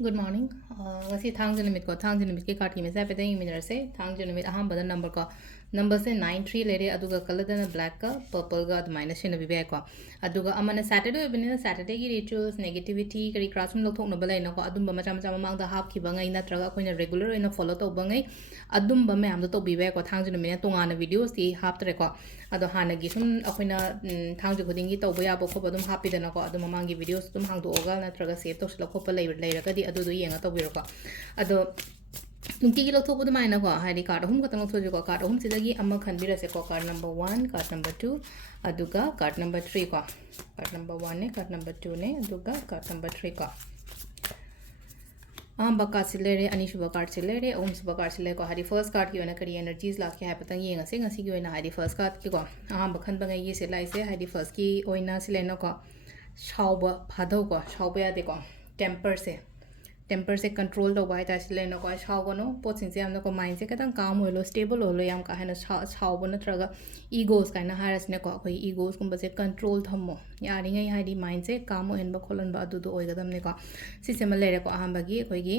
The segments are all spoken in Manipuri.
Good morning. Ngasi thang limit ko thang limit ke card ki me sa pe deng minute se thang limit aham bada number ko number se 93 lere aduga color dana black ka purple ga adu minus shina bibe ko aduga amana saturday ibina saturday gi rituals negativity kari classroom lok thok na balai na ko adum ba macha macha mang da hap ki bangai na traga koina regular ina follow to bangai adum ba me am da to bibe ko thang limit tonga na videos ti hap tre ko ado hana gi sum akoina thang ju khuding gi to ba ya bo ko adum happy dana ko adum mang gi videos tum hang do ogal na traga save to slo ko pa lai lai ra ka di adu do yenga to biro ko ado नुंकी लोग थोप दुमाइना को हाइडी कार्ड अहुम खतंग थोजो को कार्ड अहुम सिदगी अम्मा खनबिर से को कार्ड नंबर 1 कार्ड नंबर 2 अदुगा कार्ड नंबर 3 को कार्ड नंबर 1 ने कार्ड नंबर 2 ने अदुगा कार्ड नंबर 3 को अहम कार्ड सिलेरे अनिशुब कार्ड सिलेरे अहुम सुब कार्ड सिले को हाइडी फर्स्ट कार्ड की ओना करी एनर्जीज लास्ट के हाय पतंग येंग से ngasi की ओना हाइडी फर्स्ट कार्ड की को अहम बखन बंग ये से लाई से हाइडी फर्स्ट की ओना सिलेनो को शाउब फादो को शाउब या दे को टेम्पर से कंट्रोल तब है लेना को सागनो पोचिंग से हमने को माइंड से खतंग काम होलो स्टेबल होलो याम का है साब नत्रगा ईगोस काइना हारसने को अखोई ईगोस कुंब से कंट्रोल थमो यारिंगै हाइडी माइंड से काम होहनब खोलनबा अदुदो ओइगदमने को सिस्टम लेरे को अहमबगी अखोई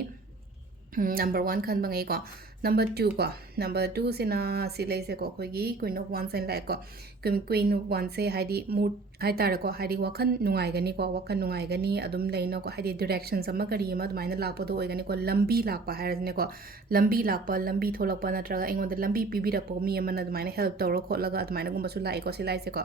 नंबर 1 खनबंगै को नंबर 2 को नंबर 2 सिना सिलै से को अखोई क्वीन ऑफ वन से लाइक को क्वीन ऑफ वन से हाइडी मूड हाई तारे को हाइडी वखन नुंगाइगनी को वखन नुंगाइगनी अदुम लेनो को हाइडी डायरेक्शन सम करी अमा दुमाइना लापदो ओइगनी को लंबी लापा हाइरजने को लंबी लापा लंबी थोलकपा नत्रगा एंगोंद लंबी पीबिरपो मी अमना दुमाइना हेल्प तौरो खोलगा दुमाइना गुंबसु लाइ को सिलाई से को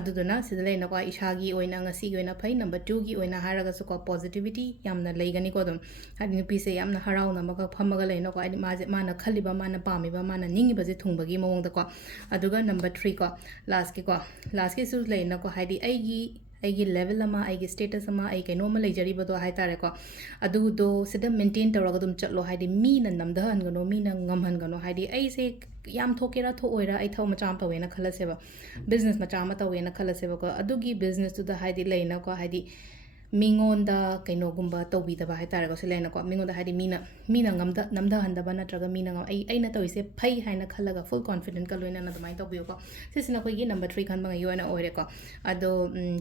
अदुदुना सिद लेनो को इशागी ओइना ngasi gi oina phai number 2 gi oina haraga su ko positivity yamna leigani ko dum hadi nupi se yamna harau na maka phamaga leino ko adi ma na khaliba ma na pamiba ma na ningi baje thungbagi mawong da ko aduga number 3 ko last ki su leino ko hadi ꯑꯩꯒꯤ ꯂꯦꯚꯦꯜ ꯑꯃ ꯑꯩꯒꯤ ꯁ꯭ꯇꯦꯇꯁ ꯑꯃ ꯑꯩ ꯀꯩꯅꯣꯝꯃ ꯂꯩꯖꯔꯤꯕꯗꯣ ꯍꯥꯏꯇꯥꯔꯦꯀꯣ ꯑꯗꯨꯗꯣ ꯁꯤꯗ ꯃꯦꯟꯇꯦꯟ ꯇꯧꯔꯒ ꯑꯗꯨꯝ ꯆꯠꯂꯣ ꯍꯥꯏꯗꯤ ꯃꯤꯅ ꯅꯝꯊꯍꯟꯒꯅꯣ ꯃꯤꯅ ꯉꯝꯍꯟꯒꯅꯣ ꯍꯥꯏꯗꯤ ꯑꯩꯁꯦ ꯌꯥꯝ ꯊꯣꯛꯀꯦꯔꯥ ꯊꯣꯛꯑꯣꯏꯔꯥ ꯑꯩ ꯊꯕꯛ ꯃꯆꯥ ꯑꯃ ꯇꯧꯋꯦꯅ ꯈꯜꯂꯁꯦꯕ ꯕꯤꯖꯤꯅꯦꯁ ꯃꯆꯥ ꯑꯃ ꯇꯧꯋꯦꯅ ꯈꯜꯂꯁꯦꯕꯀꯣ ꯑꯗꯨꯒꯤ ꯕꯤꯖꯤꯅꯦꯁꯇꯨꯗ ꯍꯥꯏꯗꯤ ꯂꯩꯅꯀꯣ ꯍꯥꯏꯗꯤ ꯃꯤꯉꯣꯟꯗ ꯀꯩꯅꯣꯒꯨꯝꯕ ꯇꯧꯕꯤꯗꯕ ꯍꯥꯏꯇꯥꯔꯦꯀꯣ ꯁꯤ ꯂꯩꯅꯀꯣ ꯃꯤꯉꯣꯟꯗ ꯍꯥꯏꯗꯤ ꯃꯤꯅ ꯅꯝꯊꯍꯟꯗꯕ ꯅꯠꯇ꯭ꯔꯒ ꯃꯤꯅ ꯑꯩꯅ ꯇꯧꯔꯤꯁꯦ ꯐꯩ ꯍꯥꯏꯅ ꯈꯜꯂꯒ ꯐꯨꯜ ꯀꯣꯟꯐꯤꯗꯦꯟꯠꯀ ꯂꯣꯏꯅꯅ ꯑꯗꯨꯃꯥꯏꯅ ꯇꯧꯕꯤꯌꯨꯀꯣ ꯁꯤꯁꯤꯅ ꯑꯩꯈꯣꯏꯒꯤ ꯅꯝꯕꯔ 3 ꯈꯟꯕꯉꯩꯒꯤ ꯑꯣꯏꯅ ꯑꯣꯏꯔꯦꯀꯣ ꯑꯗꯣ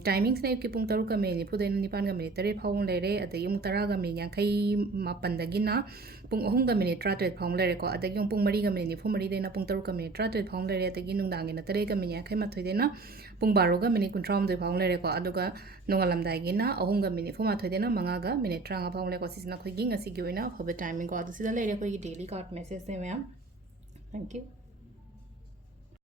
ꯇꯥꯏꯃꯤꯡꯁꯤꯅ ꯑꯌꯨꯛꯀꯤ ꯄꯨꯡ 7ꯒ ꯃꯤꯅꯤꯠ 4ꯗꯩꯅ 9ꯒ ꯃꯤꯅꯤꯠ 8 ꯐꯥꯎꯕ ꯂꯩꯔꯦ ꯑꯗꯒꯤ ꯑꯃꯨꯛ 10ꯒ ꯃꯤꯅꯤꯠ 58ꯗꯒꯤꯅ ꯄꯨꯡ 3ꯒ ꯃꯤꯅꯤꯠ 18 ꯐꯥꯎꯕ ꯂꯩꯔꯦꯀꯣ ꯑꯗꯒꯤ ꯑꯃꯨꯛ ꯄꯨꯡ 4ꯒ ꯃꯤꯅꯤꯠ 94ꯗꯩꯅ ꯄꯨꯡ 6ꯒ ꯃꯤꯅꯤꯠ 18 ꯐꯥꯎꯕ ꯂꯩꯔꯦ ꯑꯗꯒꯤ ꯅꯨꯡꯗꯥꯡꯒꯤꯅ 9ꯒ ꯃꯤꯅꯤꯠ 58ꯗꯩꯅ ꯄꯨꯡ 12ꯒ ꯃꯤꯅꯤꯠ 39 ꯐꯥꯎꯕ ꯂꯩꯔꯦꯀꯣ ꯑꯗꯨꯒ ꯅꯣꯡꯉꯥꯜꯂꯝꯗꯥꯏꯒꯤꯅ 3ꯒ ꯃꯤꯅꯤꯠ 34ꯗꯩꯅ 5ꯒ ꯃꯤꯅꯤꯠ 35 ꯐꯥꯎꯕ ꯂꯩꯀꯣ ꯁꯤꯁꯤꯅ ꯑꯩꯈꯣꯏꯒꯤ ꯉꯁꯤꯒꯤ ꯑꯣꯏꯅ ꯑꯐꯕ ꯇꯥꯏꯃꯤꯡ ꯀꯣ ꯑꯗꯨ ꯁꯤꯗ ꯂꯩꯔꯦ ꯑꯩꯈꯣꯏꯒꯤ ꯗꯦꯂꯤ ꯀꯥꯔꯠ ꯃꯦꯁꯦꯖꯁꯦ ꯃꯌꯥꯝ ꯊꯦꯡꯛ ꯌꯨ